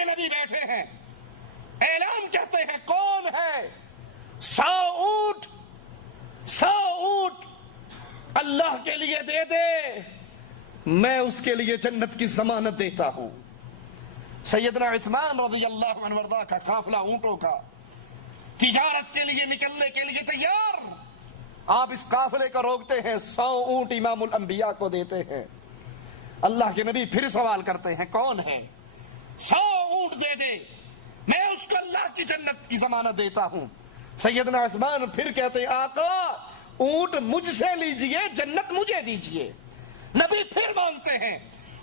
کے نبی بیٹھے ہیں، اعلان کرتے ہیں کون ہے 100 اونٹ اللہ کے لیے دے دے، میں اس کے لیے جنت کی ضمانت دیتا ہوں۔ سیدنا عثمان رضی اللہ عنہ وارضاہ کا قافلہ اونٹوں کا تجارت کے لیے نکلنے کے لیے تیار، آپ اس قافلے کو روکتے ہیں، 100 اونٹ امام الانبیاء کو دیتے ہیں۔ اللہ کے نبی پھر سوال کرتے ہیں کون ہے 100 اونٹ دے دے، میں اس کو اللہ کی جنت کی ضمانت دیتا ہوں۔ سیدنا عثمان پھر کہتے ہیں آقا اونٹ مجھ سے لیجئے، جنت مجھے دیجئے۔ نبی پھر مانگتے ہیں،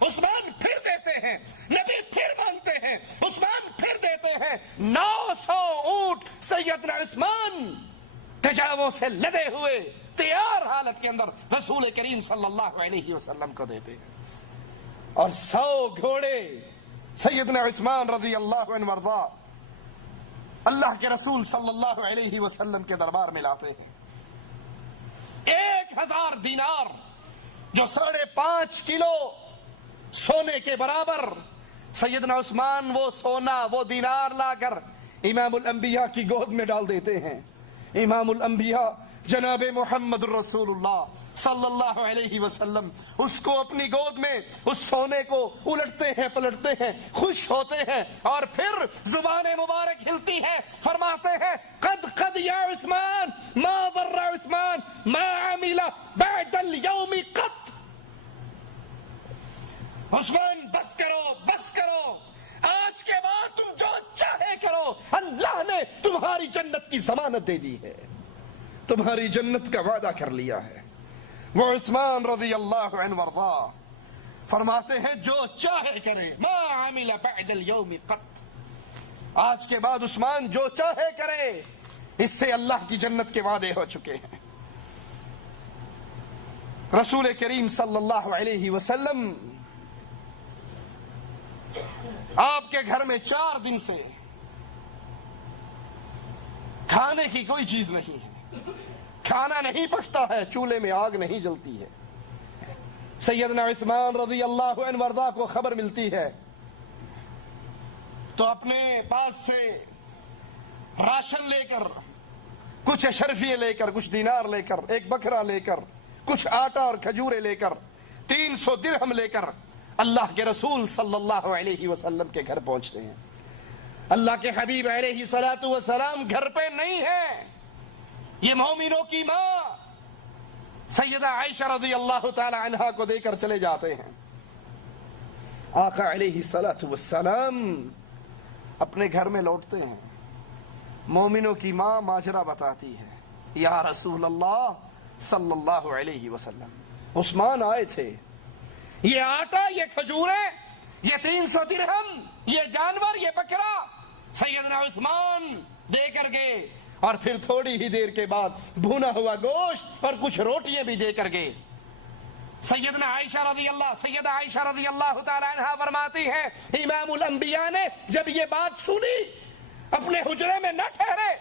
عثمان پھر دیتے ہیں، نبی پھر مانگتے ہیں، عثمان پھر دیتے ہیں۔ 900 اونٹ سیدنا عثمان کجاووں سے لدے ہوئے تیار حالت کے اندر رسول کریم صلی اللہ علیہ وسلم کو دیتے ہیں، اور 100 گھوڑے سیدنا عثمان رضی اللہ عنہ وارضاہ اللہ کے رسول صلی اللہ علیہ وسلم کے دربار میں لاتے ہیں۔ 1000 دینار جو 5.5 کلو سونے کے برابر، سیدنا عثمان وہ سونا وہ دینار لا کر امام الانبیاء کی گود میں ڈال دیتے ہیں۔ امام الانبیاء جناب محمد رسول اللہ صلی اللہ علیہ وسلم اس کو اپنی گود میں اس سونے کو الٹتے ہیں پلٹتے ہیں، خوش ہوتے ہیں، اور پھر زبان مبارک ہلتی ہے، فرماتے ہیں قد یا عثمان ما ضر عثمان ما عمل بعد اليوم قط۔ عثمان بس کرو، آج کے بعد تم جو چاہے کرو، اللہ نے تمہاری جنت کی ضمانت دے دی ہے، تمہاری جنت کا وعدہ کر لیا ہے۔ وہ عثمان رضی اللہ عنہ وارضاہ فرماتے ہیں جو چاہے کرے، ما عمل بعد اليوم قط، آج کے بعد عثمان جو چاہے کرے، اس سے اللہ کی جنت کے وعدے ہو چکے ہیں۔ رسول کریم صلی اللہ علیہ وسلم آپ کے گھر میں 4 دن سے کھانے کی کوئی چیز نہیں ہے، کھانا نہیں پکتا ہے، چولہے میں آگ نہیں جلتی ہے۔ سیدنا عثمان رضی اللہ عنہ وارضاہ کو خبر ملتی ہے تو اپنے پاس سے راشن لے کر، کچھ اشرفیے لے کر، کچھ دینار لے کر، ایک بکرا لے کر، کچھ آٹا اور کھجورے لے کر، 300 درہم لے کر اللہ کے رسول صلی اللہ علیہ وسلم کے گھر پہنچتے ہیں۔ اللہ کے حبیب علیہ الصلوۃ والسلام گھر پہ نہیں ہے، یہ مومنوں کی ماں سیدہ عائشہ رضی اللہ تعالی عنہا کو دے کر چلے جاتے ہیں۔ آقا علیہ الصلوۃ والسلام اپنے گھر میں لوٹتے ہیں، مومنوں کی ماں ماجرا بتاتی ہے، یا رسول اللہ صلی اللہ علیہ وسلم عثمان آئے تھے، یہ آٹا، یہ کھجوریں، یہ 300 درہم، یہ جانور، یہ بکرا سیدنا عثمان دے کر گئے، اور پھر تھوڑی ہی دیر کے بعد بھونا ہوا گوشت اور کچھ روٹیاں بھی دے کر گئے۔ سیدہ عائشہ رضی اللہ تعالی عنہا فرماتی ہیں امام الانبیاء نے جب یہ بات سنی اپنے حجرے میں نہ ٹھہرے،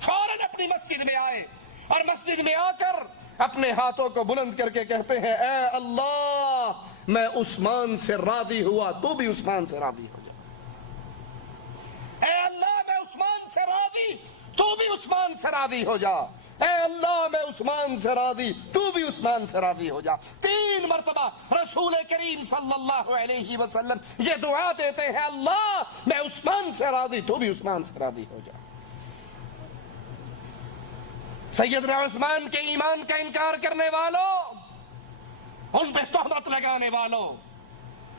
فوراً اپنی مسجد میں آئے، اور مسجد میں آ کر اپنے ہاتھوں کو بلند کر کے کہتے ہیں اے اللہ میں عثمان سے راضی ہوا، تو بھی عثمان سے راضی ہو جا۔ اے اللہ میں عثمان سے راضی، تو بھی عثمان سے راضی ہو جا۔ اے اللہ میں عثمان سے راضی، تو بھی عثمان سے راضی ہو جا۔ 3 مرتبہ رسول کریم صلی اللہ علیہ وسلم یہ دعا دیتے ہیں، اللہ میں عثمان سے راضی، تو بھی عثمان سے راضی ہو جا۔ سیدنا عثمان کے ایمان کا انکار کرنے والوں، ان پہ تہمت لگانے والوں،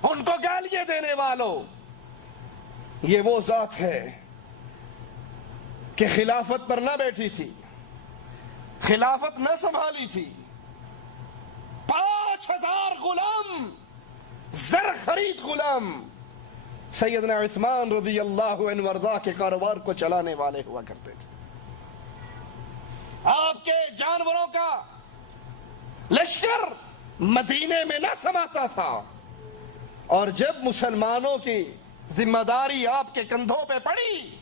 ان کو گالیاں دینے والوں، یہ وہ ذات ہے کہ خلافت پر نہ بیٹھی تھی، خلافت نہ سنبھالی تھی، 5000 غلام، زر خرید غلام سیدنا عثمان رضی اللہ عنہ وارضاہ کے کاروبار کو چلانے والے ہوا کرتے تھے۔ آپ کے جانوروں کا لشکر مدینے میں نہ سماتا تھا، اور جب مسلمانوں کی ذمہ داری آپ کے کندھوں پہ پڑی،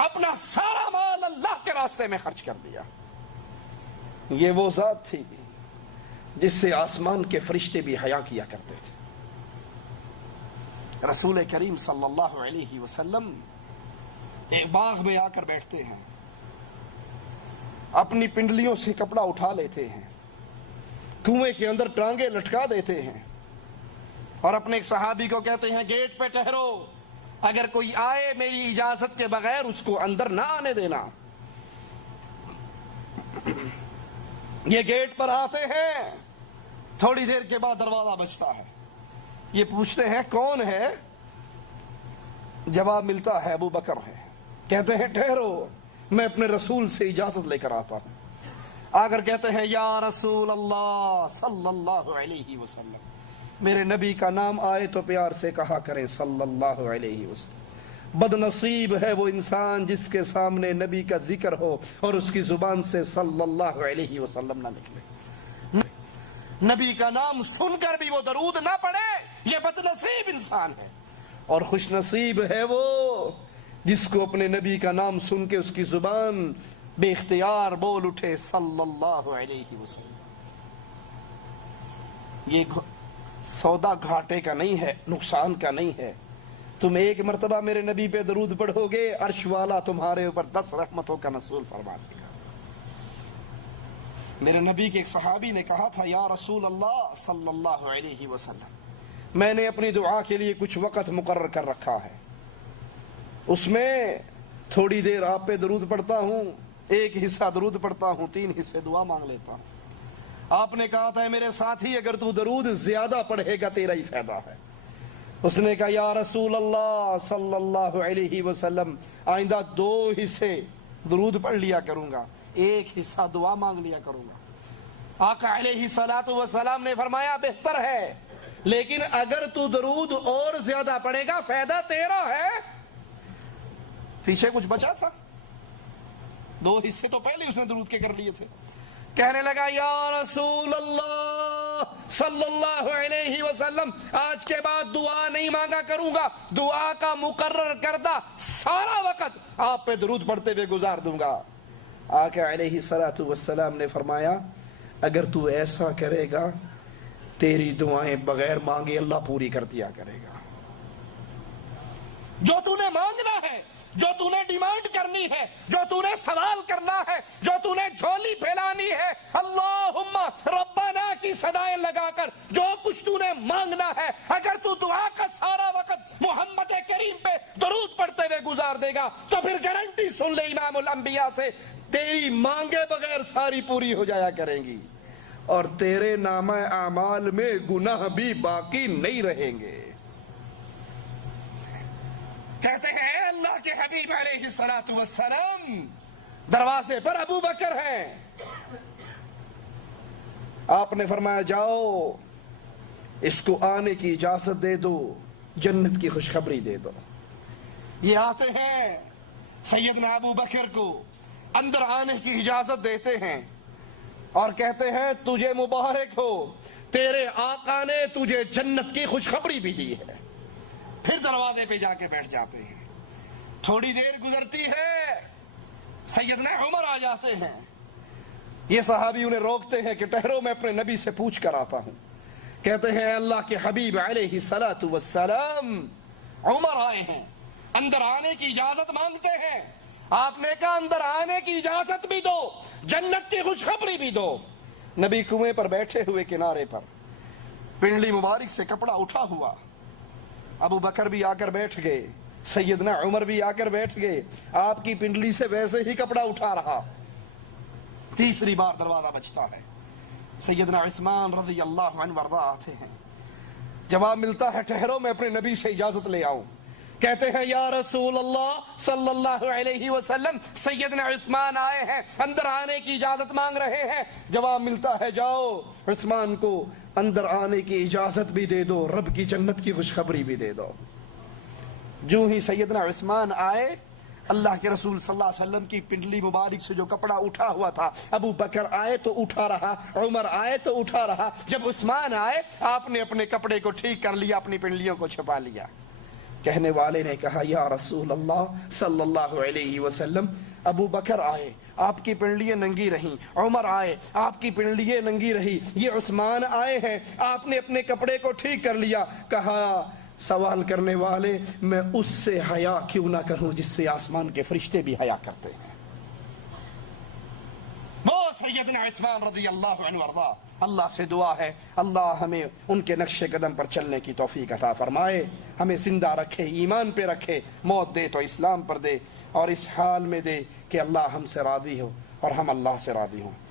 اپنا سارا مال اللہ کے راستے میں خرچ کر دیا۔ یہ وہ ذات تھی جس سے آسمان کے فرشتے بھی حیا کیا کرتے تھے۔ رسول کریم صلی اللہ علیہ وسلم ایک باغ میں آ کر بیٹھتے ہیں، اپنی پنڈلیوں سے کپڑا اٹھا لیتے ہیں، کنویں کے اندر ٹانگیں لٹکا دیتے ہیں اور اپنے ایک صحابی کو کہتے ہیں گیٹ پہ ٹھہرو، اگر کوئی آئے میری اجازت کے بغیر اس کو اندر نہ آنے دینا۔ یہ گیٹ پر آتے ہیں، تھوڑی دیر کے بعد دروازہ بجتا ہے، یہ پوچھتے ہیں کون ہے؟ جواب ملتا ہے ابو بکر ہے۔ کہتے ہیں ٹھہرو، میں اپنے رسول سے اجازت لے کر آتا ہوں۔ آ کر کہتے ہیں یا رسول اللہ صلی اللہ علیہ وسلم، میرے نبی کا نام آئے تو پیار سے کہا کریں صلی اللہ علیہ وسلم۔ بد نصیب ہے وہ انسان جس کے سامنے نبی کا ذکر ہو اور اس کی زبان سے صلی اللہ علیہ وسلم نہ نکلے، نبی کا نام سن کر بھی وہ درود نہ پڑھے، یہ بد نصیب انسان ہے۔ اور خوش نصیب ہے وہ جس کو اپنے نبی کا نام سن کے اس کی زبان بے اختیار بول اٹھے صلی اللہ علیہ وسلم۔ یہ سودا گھاٹے کا نہیں ہے، نقصان کا نہیں ہے۔ تم ایک مرتبہ میرے نبی پہ درود پڑھو گے، عرش والا تمہارے اوپر 10 رحمتوں کا نزول فرما دے گا۔ میرے نبی کے ایک صحابی نے کہا تھا یا رسول اللہ صلی اللہ علیہ وسلم، میں نے اپنی دعا کے لیے کچھ وقت مقرر کر رکھا ہے، اس میں تھوڑی دیر آپ پہ درود پڑھتا ہوں، ایک حصہ درود پڑھتا ہوں، 3 حصے دعا مانگ لیتا ہوں۔ آپ نے کہا تھا میرے ساتھی اگر تو درود زیادہ پڑھے گا تیرا ہی فائدہ ہے۔ اس نے کہا یا رسول اللہ صلی اللہ علیہ وسلم، آئندہ 2 حصے درود پڑھ لیا کروں گا، 1 حصہ دعا مانگ لیا کروں گا۔ آقا علیہ الصلوۃ والسلام نے فرمایا بہتر ہے، لیکن اگر تو درود اور زیادہ پڑھے گا فائدہ تیرا ہے۔ پیچھے کچھ بچا تھا، 2 حصے تو پہلے اس نے درود کے کر لیے تھے۔ کہنے لگا یا رسول اللہ صلی اللہ علیہ وسلم، آج کے بعد دعا نہیں مانگا کروں گا، دعا کا مقرر کردہ سارا وقت آپ پہ درود پڑھتے ہوئے گزار دوں گا۔ آقا علیہ الصلوۃ والسلام نے فرمایا اگر تو ایسا کرے گا تیری دعائیں بغیر مانگے اللہ پوری کر دیا کرے گا۔ جو تو نے مانگنا ہے، جو تو نے ڈیمانڈ کرنی ہے، جو تو نے سوال کرنا ہے، جو تو نے جھولی پھیلانی ہے، اللہم ربنا کی صدائیں لگا کر جو کچھ تو نے مانگنا ہے، اگر تو دعا کا سارا وقت محمد کریم پہ درود پڑھتے ہوئے گزار دے گا تو پھر گارنٹی سن لے امام الانبیاء سے، تیری مانگے بغیر ساری پوری ہو جایا کریں گی اور تیرے نامہ اعمال میں گناہ بھی باقی نہیں رہیں گے۔ کہتے ہیں اللہ کے حبیب علیہ الصلوۃ والسلام دروازے پر ابو بکر ہیں، آپ نے فرمایا جاؤ اس کو آنے کی اجازت دے دو، جنت کی خوشخبری دے دو۔ یہ آتے ہیں سیدنا ابو بکر کو اندر آنے کی اجازت دیتے ہیں اور کہتے ہیں تجھے مبارک ہو، تیرے آقا نے تجھے جنت کی خوشخبری بھی دی ہے۔ پھر دروازے پہ جا کے بیٹھ جاتے ہیں، تھوڑی دیر گزرتی ہے، سیدنا عمر آ جاتے ہیں، یہ صحابی انہیں روکتے ہیں کہ ٹھہرو میں اپنے نبی سے پوچھ کر آتا ہوں۔ کہتے ہیں اللہ کے حبیب علیہ الصلوۃ والسلام عمر آئے ہیں، اندر آنے کی اجازت مانگتے ہیں۔ آپ نے کہا اندر آنے کی اجازت بھی دو، جنت کی خوشخبری بھی دو۔ نبی کنویں پر بیٹھے ہوئے کنارے پر، پنڈلی مبارک سے کپڑا اٹھا ہوا، ابو بکر بھی آ کر بیٹھ گئے، سیدنا عمر بھی آ کر بیٹھ گئے، آپ کی پنڈلی سے ویسے ہی کپڑا اٹھا رہا۔ تیسری بار دروازہ بجتا ہے، سیدنا عثمان رضی اللہ عنہ وارضہ آتے ہیں، جواب ملتا ہے ٹھہرو میں اپنے نبی سے اجازت لے آؤں۔ کہتے ہیں یا رسول اللہ صلی اللہ علیہ وسلم، سیدنا عثمان آئے ہیں، اندر آنے کی اجازت مانگ رہے ہیں۔ جواب ملتا ہے جاؤ عثمان کو اندر آنے کی اجازت بھی دے دو، رب کی جنت کی خوشخبری بھی دے دو۔ جو ہی سیدنا عثمان آئے، اللہ کے رسول صلی اللہ علیہ وسلم کی پنڈلی مبارک سے جو کپڑا اٹھا ہوا تھا، ابو بکر آئے تو اٹھا رہا، عمر آئے تو اٹھا رہا، جب عثمان آئے آپ نے اپنے کپڑے کو ٹھیک کر لیا، اپنی پنڈلیوں کو چھپا لیا۔ کہنے والے نے کہا یا رسول اللہ صلی اللہ علیہ وسلم، ابو بکر آئے آپ کی پنڈلیاں ننگی رہیں، عمر آئے آپ کی پنڈلیاں ننگی رہی، یہ عثمان آئے ہیں آپ نے اپنے کپڑے کو ٹھیک کر لیا۔ کہا سوال کرنے والے میں اس سے حیا کیوں نہ کروں جس سے آسمان کے فرشتے بھی حیا کرتے ہیں. وہ سیدنا عثمان رضی اللہ عنہ وارضا. اللہ سے دعا ہے اللہ ہمیں ان کے نقش قدم پر چلنے کی توفیق عطا فرمائے, ہمیں زندہ رکھے, ایمان پہ رکھے, موت دے تو اسلام پر دے, اور اس حال میں دے کہ اللہ ہم سے راضی ہو اور ہم اللہ سے راضی ہوں.